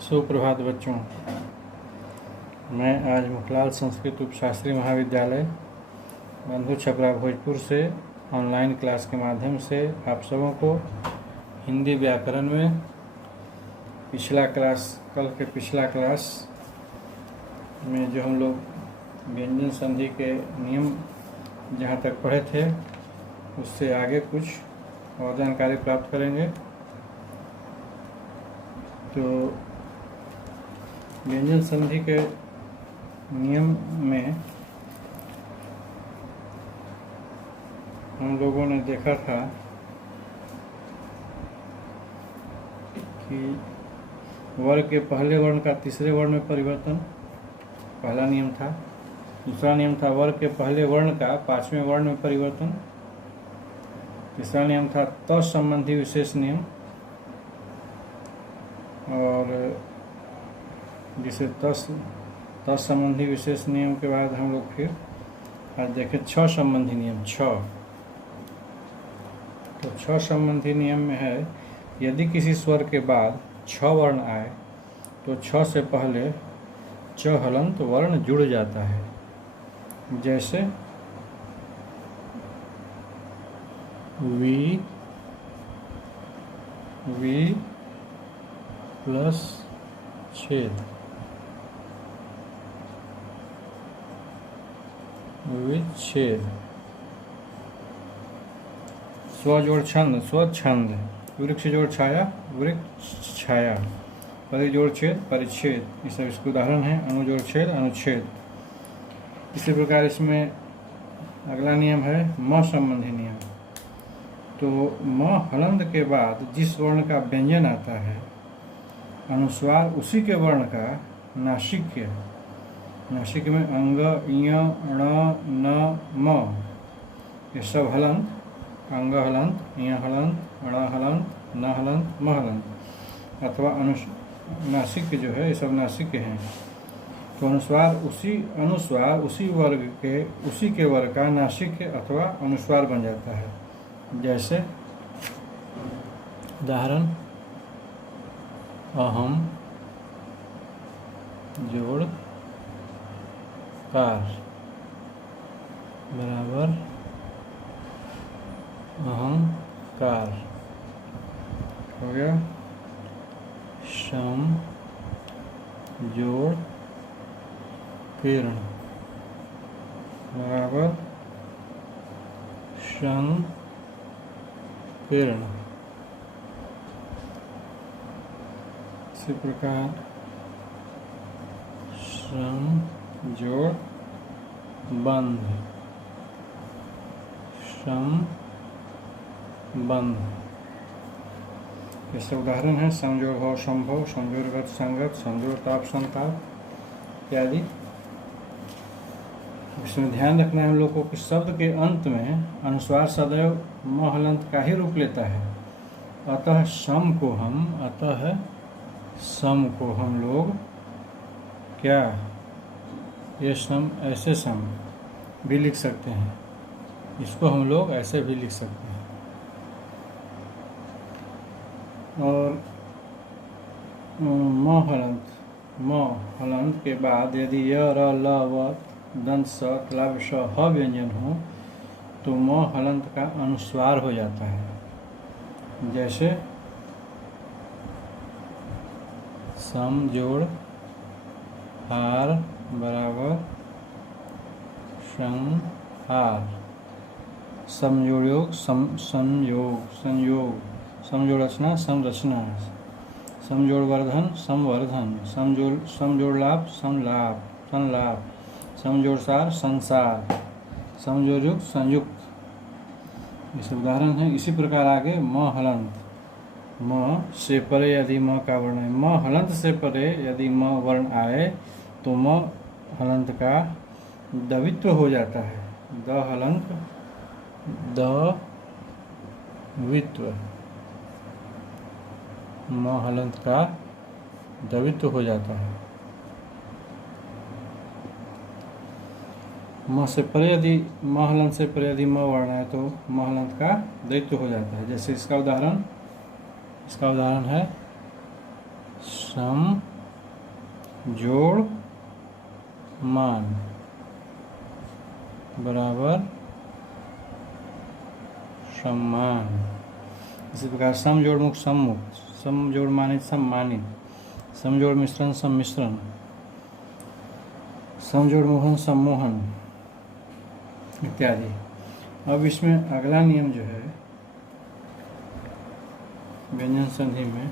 सुप्रभात बच्चों। मैं आज मुखलाल संस्कृत उपशास्त्री महाविद्यालय बंधु छपरा भोजपुर से ऑनलाइन क्लास के माध्यम से आप सबों को हिंदी व्याकरण में कल के पिछला क्लास में जो हम लोग व्यंजन संधि के नियम जहाँ तक पढ़े थे उससे आगे कुछ और जानकारी प्राप्त करेंगे। तो व्यंजन संधि के नियम में हम लोगों ने देखा था कि वर्ग के पहले वर्ण का तीसरे वर्ण में परिवर्तन पहला नियम था। दूसरा नियम था वर्ग के पहले वर्ण का पांचवें वर्ण में परिवर्तन। तीसरा नियम था तत्संबंधी विशेष नियम, और जिसे तत्संबंधी विशेष नियम के बाद हम लोग फिर आज देखें छह संबंधी नियम। तो छह संबंधी नियम में है, यदि किसी स्वर के बाद छह वर्ण आए तो छह से पहले च हलंत वर्ण जुड़ जाता है। जैसे वी प्लस छेद, विच्छेद। स्व जोड़ छंद, स्वच्छंद। वृक्ष जोड़ छाया, वृक्ष छाया। परि जोड़ छेद, परिच्छेद। ये सब इसके उदाहरण हैं। अणु जोड़ छेद, अनुच्छेद। इसी प्रकार इसमें अगला नियम है म संबंधी नियम। तो म हलंत के बाद जिस वर्ण का व्यंजन आता है अनुस्वार उसी के वर्ण का नासिक्य। नासिक में अंग, य, ण, न, म ये सब हलंत, अंग हलंत, य हलंत, ण हलंत, न हलंत, म हलंत अथवा नासिक जो है ये सब नासिक हैं। तो अनुस्वार उसी वर्ग के उसी के वर्ग का नासिक अथवा अनुस्वार बन जाता है। जैसे उदाहरण अहम जोड़ कार बराबर अहंकार हो गया। सम जोड़ किरण बराबर संकीर्ण। इसी प्रकार सम जोड़ बंध, संबंध। इससे उदाहरण है समजोड़ भाव संभव, समजोड़ गत संगत, समजोड़ ताप संताप इत्यादि। इसमें ध्यान रखना है हम लोग को कि शब्द के अंत में अनुस्वार सदैव म हलंत का ही रूप लेता है। अतः सम को हम लोग क्या ये सम ऐसे सम भी लिख सकते हैं। इसको हम लोग ऐसे भी लिख सकते हैं। और म हलंत के बाद यदि य, र, ल, व, दंत, स, तलाभ, श, ह व्यंजन हो तो म हलंत का अनुस्वार हो जाता है। जैसे सम जोड़ हार बराबर संहार। समजोड़ संयोग, समजोड़ रचना संरचना, समजोड़ वर्धन संवर्धन, समजोड़ लाभ संलाभ, समजोड़ सार संसार, समजोड़ युक्त संयुक्त। इस उदाहरण है। इसी प्रकार आगे म हलंत, म से परे यदि म का वर्ण है, म हलंत से परे यदि म वर्ण आए तो म हलंत का दवित्व हो जाता है। द हलंत दवित्व, म हलंत का दवित्व हो जाता है। म से परे यदि म हलंत से परे यदि म वर्ण है तो म हलंत का द्वित्व हो जाता है। जैसे इसका उदाहरण है सम जोड़ मान बराबर सम्मान। इसी प्रकार सम जोड़ मुक्त सम्मुक्त, सम जोड़ मानित सम्मानित, सम जोड़ मिश्रण सम्मिश्रण, सम जोड़ मोहन सम्मोहन इत्यादि। अब इसमें अगला नियम जो है व्यंजन संधि में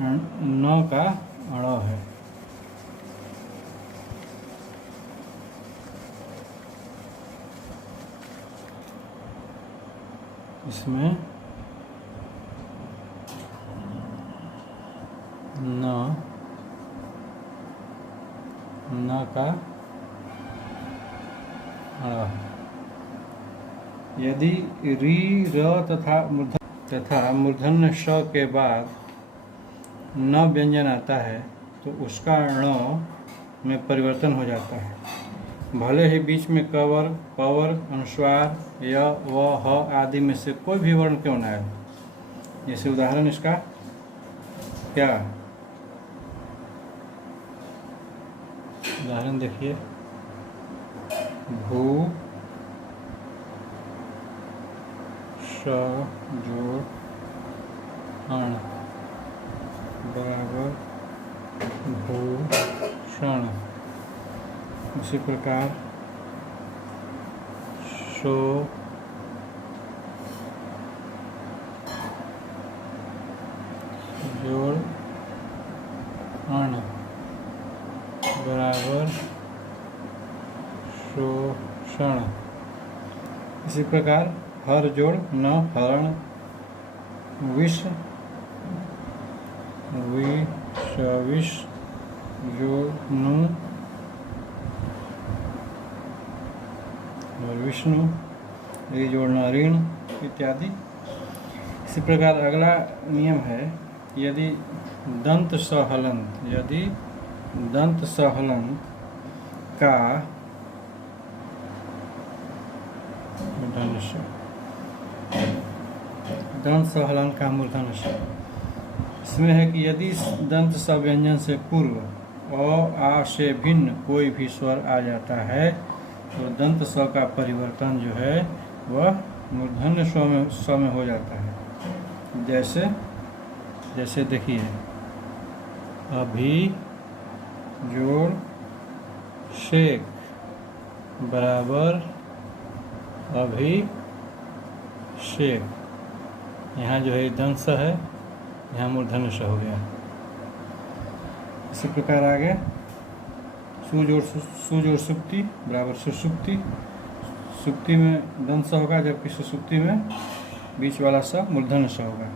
न का अण है। इसमें न का अण। यदि री र तथा मूर्धन्य श के बाद न व्यंजन आता है तो उसका ण में परिवर्तन हो जाता है, भले ही बीच में कवर पवर अनुस्वार य व ह आदि में से कोई भी वर्ण क्यों न आए। जैसे उदाहरण इसका क्या, उदाहरण देखिए, भू श जोड़ अण बराबर भूषण। उसी प्रकार शो जोड़ अण बराबर शोषण। इसी प्रकार हर जोड़ न हरण विष विष जोड़ नु और विष्णु ये जोड़ना ऋण इत्यादि। इसी प्रकार अगला नियम है, यदि दंत सहलंत का मूर्धन्य श। इसमें है कि यदि दंत स व्यंजन से पूर्व अ आ से भिन्न कोई भी स्वर आ जाता है तो दंत स का परिवर्तन जो है वह मूर्धन्य स में हो जाता है। जैसे देखिए, अभी जोड़ शेख बराबर अभिषेक। यहाँ जो है दंत स है, यहाँ मूर्धन्य स हो गया। इसी प्रकार आगे सुजोड़ सुक्ति बराबर सुसुक्ति। सुक्ति में दंत स होगा जबकि सुसुक्ति में बीच वाला स मूर्धन्य स होगा।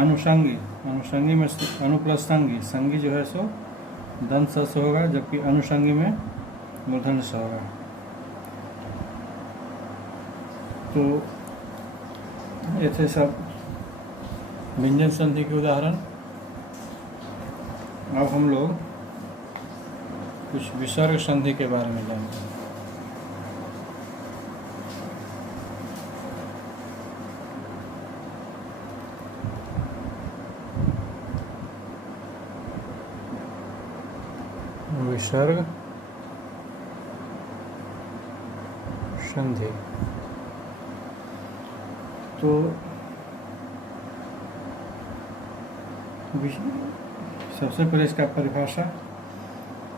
अनुषंगी में अनुप्लस संगी जो है सो दंत स से होगा जबकि अनुषंगी में मूर्धन्य स होगा। तो ये थे सब व्यंजन संधि के उदाहरण। अब हम लोग कुछ विसर्ग संधि के बारे में जानते हैं। विसर्ग संधि तो सबसे पहले इसका परिभाषा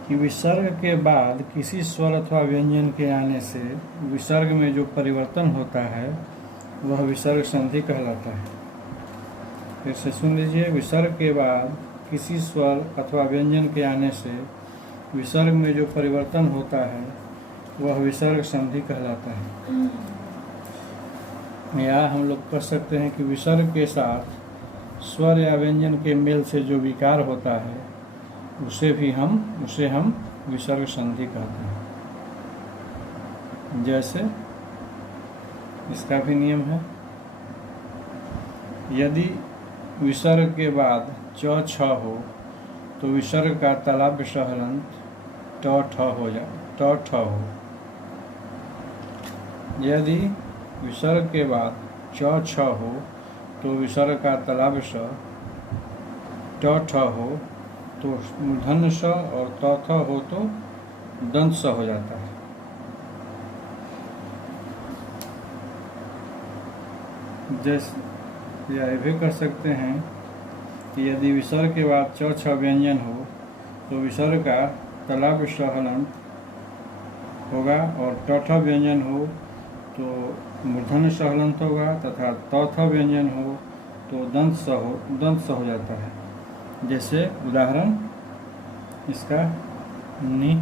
कि विसर्ग के बाद किसी स्वर अथवा व्यंजन के आने से विसर्ग में जो परिवर्तन होता है वह विसर्ग संधि कहलाता है। फिर से सुन लीजिए, विसर्ग के बाद किसी स्वर अथवा व्यंजन के आने से विसर्ग में जो परिवर्तन होता है वह विसर्ग संधि कहलाता है। या हम लोग कह सकते हैं कि विसर्ग के साथ स्वर या व्यंजन के मेल से जो विकार होता है उसे हम विसर्ग संधि कहते हैं। जैसे इसका भी नियम है, यदि विसर्ग के बाद च छ हो तो विसर्ग का तालव्य सहलंत ट ठ हो। यदि विसर्ग के बाद च छ हो तो विसर्ग का तालव्य स ट ठ हो तो मूर्धन्य स और त थ हो तो दंत स हो जाता है। जैसे यह भी कर सकते हैं कि यदि विसर्ग के बाद च छ व्यंजन हो तो विसर्ग का तलाब श हलंत होगा और ट ठ व्यंजन हो तो मूर्धन्य स हलंत होगा तथा त थ व्यंजन हो तो दंत स हो जाता है। जैसे उदाहरण इसका निह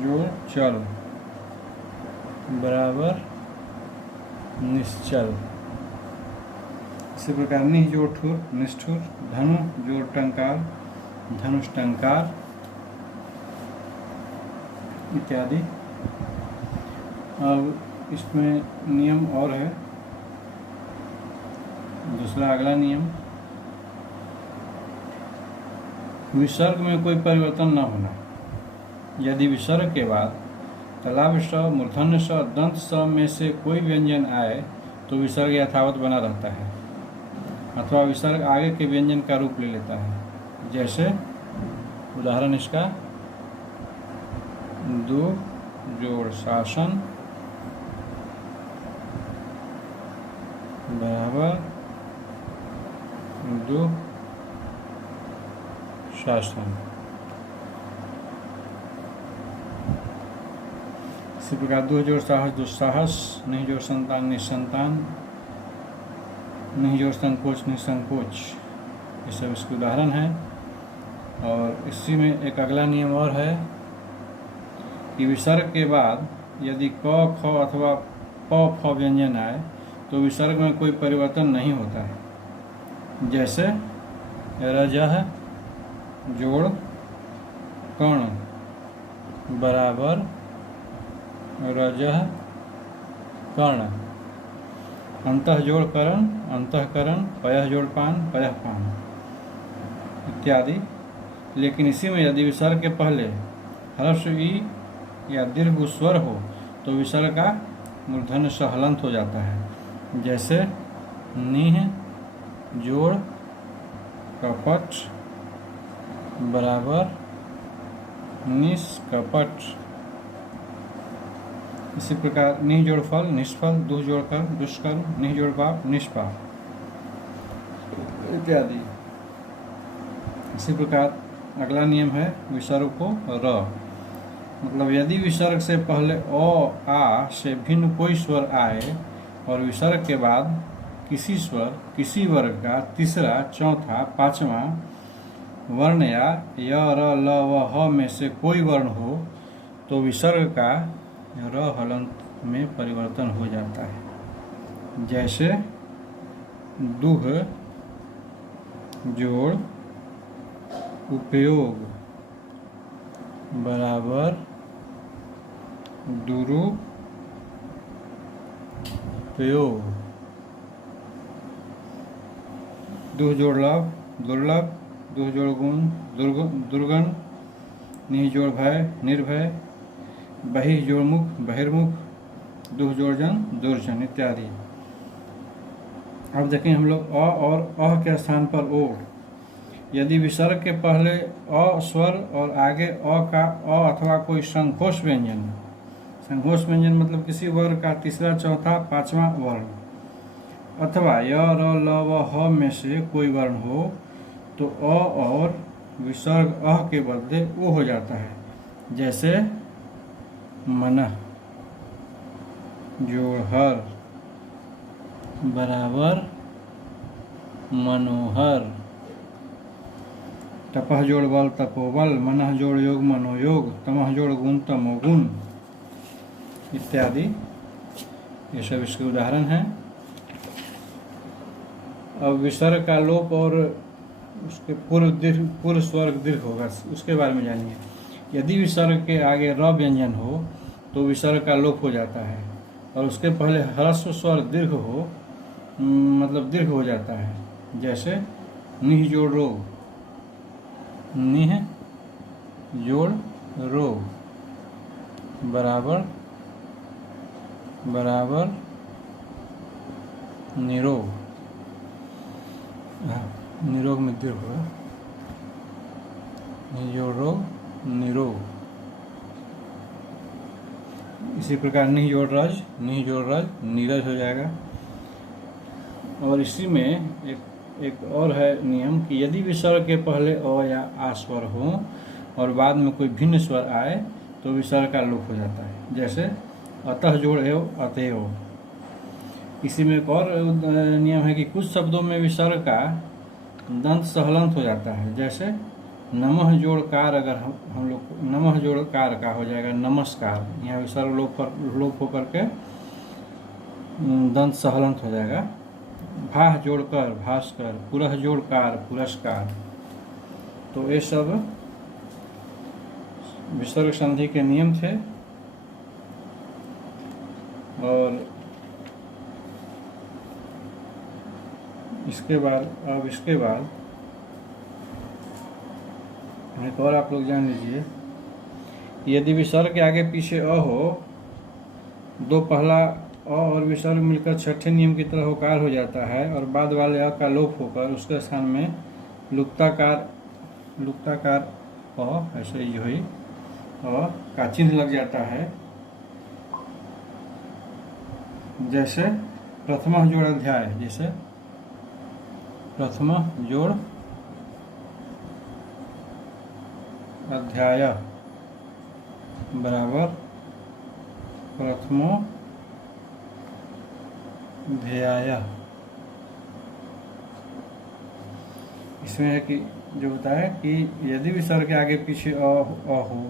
जोड़ चल बराबर निश्चल। इसी प्रकार निह जोड़ ठुर निष्ठुर, धनु जोड़ टंकार धनुष टंकार इत्यादि। अब इसमें नियम और है, दूसरा अगला नियम, विसर्ग में कोई परिवर्तन न होना। यदि विसर्ग के बाद तालाब स, मूर्धन्य स, दंत स में से कोई व्यंजन आए तो विसर्ग यथावत बना रहता है अथवा विसर्ग आगे के व्यंजन का रूप ले लेता है। जैसे उदाहरण इसका दो जोड़ शासन बराबर दो शासन। इसी प्रकार दो जोड़ साहस दुस्साहस, नहीं जोड़ संतान निसंतान, नहीं जोड़ संकोच निसंकोच, ये सब इसके उदाहरण है। और इसी में एक अगला नियम और है कि विसर्ग के बाद यदि क ख अथवा प फ व्यंजन आए तो विसर्ग में कोई परिवर्तन नहीं होता है। जैसे रजह जोड़ कर्ण बराबर रजह कर्ण, अंतः जोड़ करण अंतःकरण, पयः जोड़ पान पयः पान इत्यादि। लेकिन इसी में यदि विसर्ग के पहले ह्रस्व ई या दीर्घ स्वर हो तो विसर्ग का मूर्धन्य स हलंत हो जाता है। जैसे निह जोड़ कपट बराबर निष्कपट। इसी प्रकार निह जोड़ फल निष्फल, दुह जोड़ कर्म दुष्कर्म, निह जोड़ पाप निष्पाप इत्यादि। इसी प्रकार अगला नियम है विसर्ग को र, मतलब यदि विसर्ग से पहले अ आ से भिन्न कोई स्वर आए और विसर्ग के बाद किसी स्वर किसी वर्ग का तीसरा, चौथा, पांचवा वर्ण या य र ल व ह में से कोई वर्ण हो तो विसर्ग का र हलंत में परिवर्तन हो जाता है। जैसे दुह जोड़ उपयोग बराबर दुरुपयोग, दुह जोड़ लाभ दुर्लभ, दुह जोड़ गुण दुर्गुण, निह जोड़ भय निर्भय, बहिः जोड़ मुख बहिर्मुख, दुह जोड़ जन दुर्जन इत्यादि। अब देखें हम लोग अ और अह के स्थान पर ओ। यदि विसर्ग के पहले अ स्वर और आगे अ का अ अथवा कोई संघोष व्यंजन, संघोष व्यंजन मतलब किसी वर्ग का तीसरा, चौथा, पांचवा वर्ण अथवा य र ल व ह में से कोई वर्ण हो तो अ और विसर्ग अह के बदले ओ हो जाता है। जैसे मनः जोड़ हर बराबर मनोहर, तपः जोड़ बल तपोबल, मनः जोड़ योग मनोयोग, तमः जोड़ गुण तमोगुण इत्यादि। ये सब इसके उदाहरण हैं। अब विसर्ग का लोप और उसके पूर्व स्वर्ग दीर्घ होगा, उसके बारे में जानिए। यदि विसर्ग के आगे र व्यंजन हो तो विसर्ग का लोप हो जाता है और उसके पहले ह्रस्व स्वर दीर्घ हो मतलब दीर्घ हो जाता है। जैसे निह जोड़ रो, निह जोड़ रो बराबर निरोग, निरोग में दीर्घ होगा, निजोड़ निरोग। इसी प्रकार निह जोड़ रज नीरज हो जाएगा। और इसी में एक और है नियम कि यदि विसर्ग के पहले अ या आ स्वर हो और बाद में कोई भिन्न स्वर आए तो विसर्ग का लोप हो जाता है। जैसे अतः जोड़ एव अतएव। इसी में एक और नियम है कि कुछ शब्दों में विसर्ग का दंत सहलंत हो जाता है। जैसे नमः जोड़ कार, अगर हम लोग नमः जोड़ कार का हो जाएगा नमस्कार, यहाँ विसर्ग लोप होकर के दंत सहलंत हो जाएगा। भाह जोड़कर भास्कर, पुरह जोड़कार पुरस्कार। तो ये सब विसर्ग संधि के नियम थे। और इसके बाद एक और आप लोग जान लीजिए, यदि विसर्ग के आगे पीछे अ हो, दो पहला अ और विसर्ग मिलकर छठे नियम की तरह होकार हो जाता है और बाद वाले अ का लोप होकर उसके स्थान में लुप्ताकार अ, ऐसे ही हुई अ का चिन्ह लग जाता है। जैसे प्रथम जोड़ अध्याय, जैसे प्रथम जोड़ अध्याय बराबर प्रथमो ध्याय। इसमें है कि जो होता है कि यदि विसर्ग के आगे पीछे अ हो,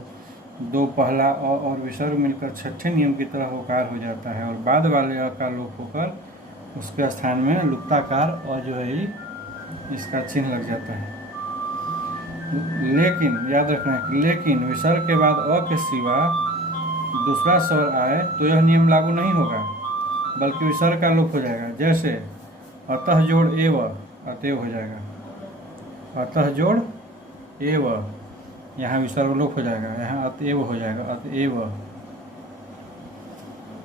दो पहला अ और विसर्ग मिलकर छठे नियम की तरह होकार हो जाता है और बाद वाले अ का लोप होकर उसके स्थान में लुप्ताकार अ जो है इसका चिन्ह लग जाता है। लेकिन याद रखना है कि लेकिन विसर्ग के बाद अ के सिवा दूसरा स्वर आए तो यह नियम लागू नहीं होगा, बल्कि विसर्ग का लोप हो जाएगा। जैसे अतः जोड़ एव अतएव हो जाएगा, अतः जोड़ एव, यहाँ विसर्ग लोप हो जाएगा, यहाँ अतएव हो जाएगा, अतएव।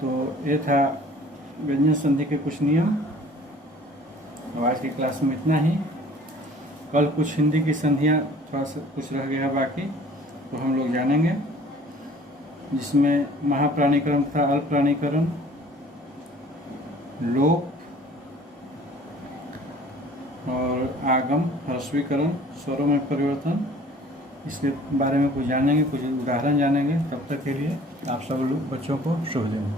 तो ये था व्यंजन संधि के कुछ नियम। आज की क्लास में इतना ही। कल कुछ हिंदी की संधियाँ थोड़ा सा कुछ रह गया बाकी, तो हम लोग जानेंगे, जिसमें महाप्राणीकरण तथा अल्पप्राणीकरण, लोप और आगम, ह्रस्वीकरण, स्वरों में परिवर्तन, इसके बारे में कुछ जानेंगे, कुछ उदाहरण जानेंगे। तब तक के लिए आप सब लोग बच्चों को शुभ दिन।